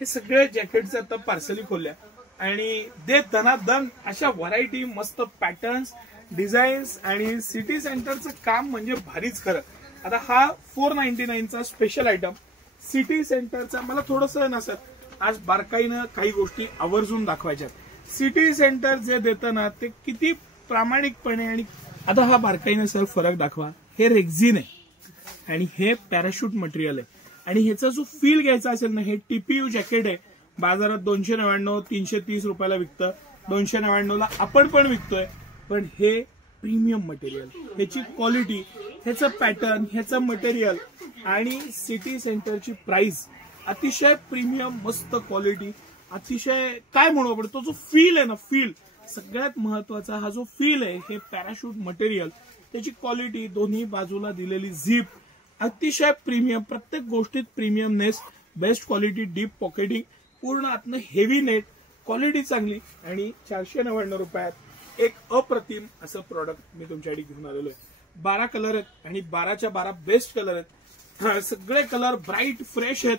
हे सगळे जॅकेट्स आता पार्सली खोलल्या आणि दे दनादन अशा व्हरायटी, मस्त पॅटर्न्स, डिझाईन्स आणि सिटी सेंटरचं काम म्हणजे भारीच खरं. आता हा 499चा स्पेशल आयटम सिटी सेंटरचा. मला थोडंसं नसत आज बारकाईनं काही गोष्टी आवर्जून दाखवायच्यात. सिटी सेंटर जे देतं ना ते किती प्रामाणिकपणे. आणि आता हा बारकाईनं सर फरक दाखवा. हे रेक्झिन आहे आणि हे पॅराशूट मटेरियल आहे आणि ह्याचा जो फील घ्यायचा असेल ना, हे टीपीयू जॅकेट आहे. बाजारात 299 330 रुपयाला विकतं, 299ला आपण पण विकतोय. पण हे प्रीमियम मटेरियल, ह्याची क्वालिटी, ह्याचं पॅटर्न, ह्याचं मटेरियल आणि सिटी सेंटरची प्राइस अतिशय प्रीमियम, मस्त क्वालिटी, अतिशय काय म्हणू आपण, तो जो फील आहे ना, फील सगळ्यात महत्वाचा. हा जो फील आहे हे पॅराशूट मटेरियल, त्याची क्वालिटी, दोन्ही बाजूला दिलेली झिप अतिशय प्रीमियम, प्रत्येक गोष्टीत premiumness, best quality, deep pocketing, पूर्ण आतनं हेवी नेट, क्वालिटी चांगली आणि 499 रुपयात एक अप्रतिम असं प्रॉडक्ट मी तुमच्यासाठी घेऊन आलेलो आहे. 12 कलर आहेत आणि 12च्या 12 बेस्ट कलर आहेत. सगळे कलर ब्राईट फ्रेश आहेत.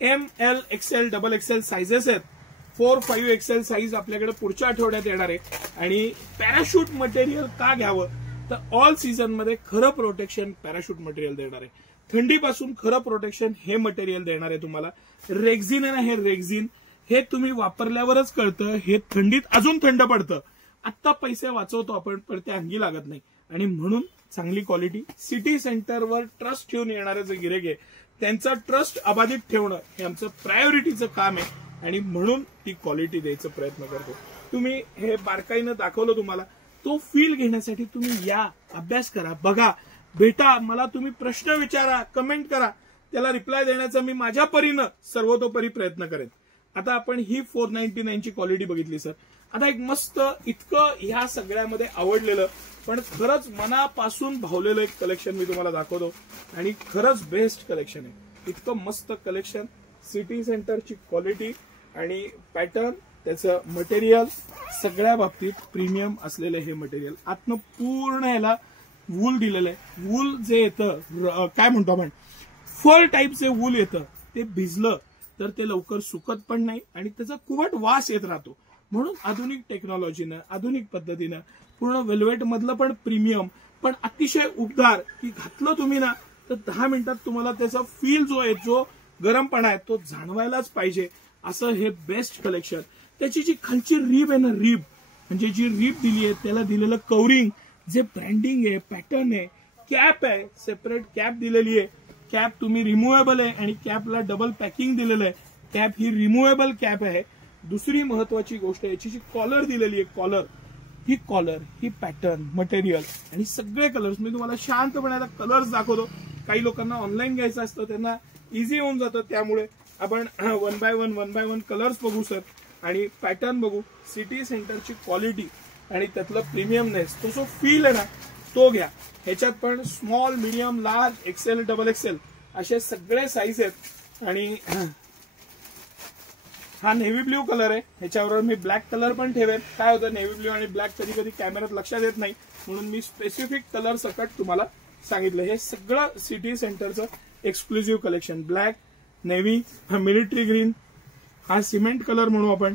ML XL XXL साइजेस आहेत. 4 5 XL साईज आपल्याकडे पुढच्या आठवड्यात येणार आहे. आणि पॅराशूट मटेरियल का घ्यावं तर ऑल सीझन मध्ये खरं प्रोटेक्शन पॅराशूट मटेरियल देणार आहे. थंडीपासून खरं प्रोटेक्शन हे मटेरियल देणार आहे तुम्हाला. रेक्झिन आहे ना, हे रेक्झिन हे तुम्ही वापरल्यावरच कळतं, हे थंडीत अजून थंड पडतं. आत्ता पैसे वाचवतो आपण पण ते अंगी लागत नाही. आणि म्हणून चांगली क्वालिटी, सिटी सेंटरवर ट्रस्ट ठेवून येणारे जे गिरेक आहे त्यांचा ट्रस्ट अबाधित ठेवणं हे आमचं प्रायोरिटीचं काम आहे. आणि म्हणून ती क्वालिटी द्यायचा प्रयत्न करतो. तुम्ही हे बारकाईनं दाखवलं तुम्हाला, तो फील घेण्यासाठी तुम्ही या, अभ्यास करा, बघा, भेटा, मला तुम्ही प्रश्न विचारा, कमेंट करा, त्याला रिप्लाय देण्याचा मी माझ्या परीनं सर्वतोपरी प्रयत्न करेन. आता आपण ही 499ची क्वालिटी बघितली सर. आता एक मस्त इतकं ह्या सगळ्यामध्ये आवडलेलं पण खरंच मनापासून भावलेलं एक कलेक्शन मी तुम्हाला दाखवतो आणि खरंच बेस्ट कलेक्शन आहे. इतकं मस्त कलेक्शन, सिटी सेंटरची क्वालिटी आणि पॅटर्न, त्याचं मटेरियल, सगळ्या बाबतीत प्रीमियम असलेलं हे मटेरियल. आतनं पूर्ण ह्याला वूल दिलेलं आहे. वूल जे येतं, काय म्हणतो आपण, फर टाईपचे वूल येतं, ते भिजलं तर ते लवकर सुकत पण नाही आणि त्याचा कुवट वास येत राहतो. म्हणून आधुनिक टेक्नॉलॉजीनं, आधुनिक पद्धतीनं पूर्ण वेल्वेट मधलं पण प्रीमियम, पण अतिशय उबदार, की घातलं तुम्ही ना तर 10 मिनिटात तुम्हाला त्याचा फील जो आहे, जो गरमपणा आहे तो जाणवायलाच पाहिजे. असं हे बेस्ट कलेक्शन. त्याची जी खालची रिब आहे ना, रिब म्हणजे जी रिब दिली आहे, त्याला दिलेलं कवरिंग, जे ब्रँडिंग आहे, पॅटर्न आहे, कॅप आहे, सेपरेट कॅप दिलेली आहे. कॅप तुम्ही रिमुव्हेबल आहे आणि कॅपला डबल पॅकिंग दिलेलं आहे. कॅप ही रिमुव्हेबल कॅप आहे. दुसरी महत्वाची गोष्ट, याची जी कॉलर दिलेली आहे, कॉलर ही पॅटर्न, मटेरियल आणि सगळे कलर्स मी तुम्हाला शांतपणे आता कलर्स दाखवतो. काही लोकांना ऑनलाईन घ्यायचं असतं, त्यांना इझी होऊन जातं, त्यामुळे आपण वन बाय वन कलर्स बघू सर आणि पॅटर्न बघू. सिटी सेंटरची क्वालिटी आणि त्यातलं प्रीमियमनेस, तो जो फील आहे ना तो घ्या. ह्याच्यात पण small, medium, large, XL XXL असे सगळे साईज आहेत. आणि हा नेव्ही ब्ल्यू कलर आहे, ह्याच्यावर मी ब्लॅक कलर पण ठेवेन. काय होतं, नेव्ही ब्ल्यू आणि ब्लॅक कधी कधी कॅमेऱ्यात लक्षात येत नाही, म्हणून मी स्पेसिफिक कलर सकट तुम्हाला सांगितलं. हे सगळं सिटी सेंटरचं exclusive collection. Black, navy, military green, हा सिमेंट कलर म्हणू आपण,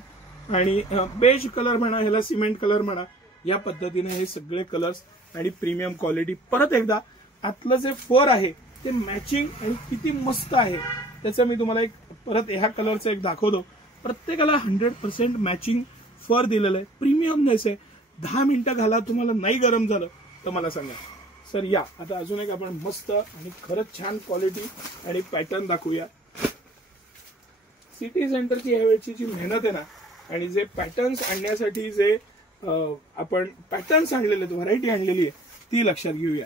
आणि बेज कलर म्हणा, ह्याला सिमेंट कलर म्हणा. या पद्धतीने हे सगळे कलर्स आणि प्रीमियम क्वालिटी. परत एकदा आतलं जे फर आहे ते मॅचिंग आणि किती मस्त आहे त्याचं मी तुम्हाला एक परत ह्या कलरचं एक दाखवतो. प्रत्येकाला 100% मॅचिंग फर दिलेलं आहे, प्रीमियमनेस आहे. 10 मिनिटं घाला, तुम्हाला नाही गरम झालं तर मला सांगा सर. या आता अजून एक आपण मस्त आणि खरंच छान क्वालिटी आणि पॅटर्न दाखवूया. सिटी सेंटरची यावेळची जी मेहनत आहे ना आणि जे पॅटर्न्स आणण्यासाठी जे आपण पॅटर्न्स आणलेले आहेत, व्हरायटी आणलेली आहे, ती लक्षात घेऊया.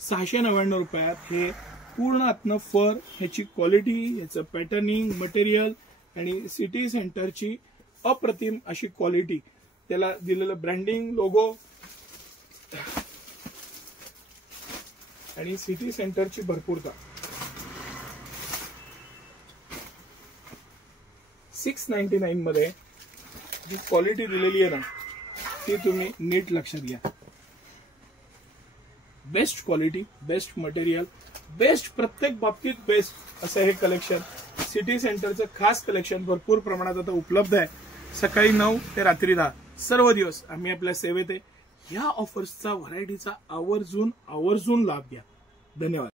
699 रुपयात हे पूर्ण आतनं फर, ह्याची क्वालिटी, याचं पॅटर्निंग, मटेरियल आणि सिटी सेंटरची अप्रतिम अशी क्वालिटी, त्याला दिलेलं ब्रँडिंग, लोगो आणि सिटी सेंटरची भरपूरता. 699 मध्ये जी क्वालिटी दिलेली आहे ना ती तुम्ही नीट लक्षात घ्या. Best quality, best material, best, प्रत्येक बाबतीत बेस्ट असं हे कलेक्शन सिटी सेंटरचं खास कलेक्शन भरपूर प्रमाणात आता उपलब्ध आहे। सकाळी 9 ते रात्री 10 सर्व दिवस आम्ही आपल्या सेवेत आहे। या ऑफर्सचा व्हरायटीचा आवर्जून लाभ घ्या। धन्यवाद।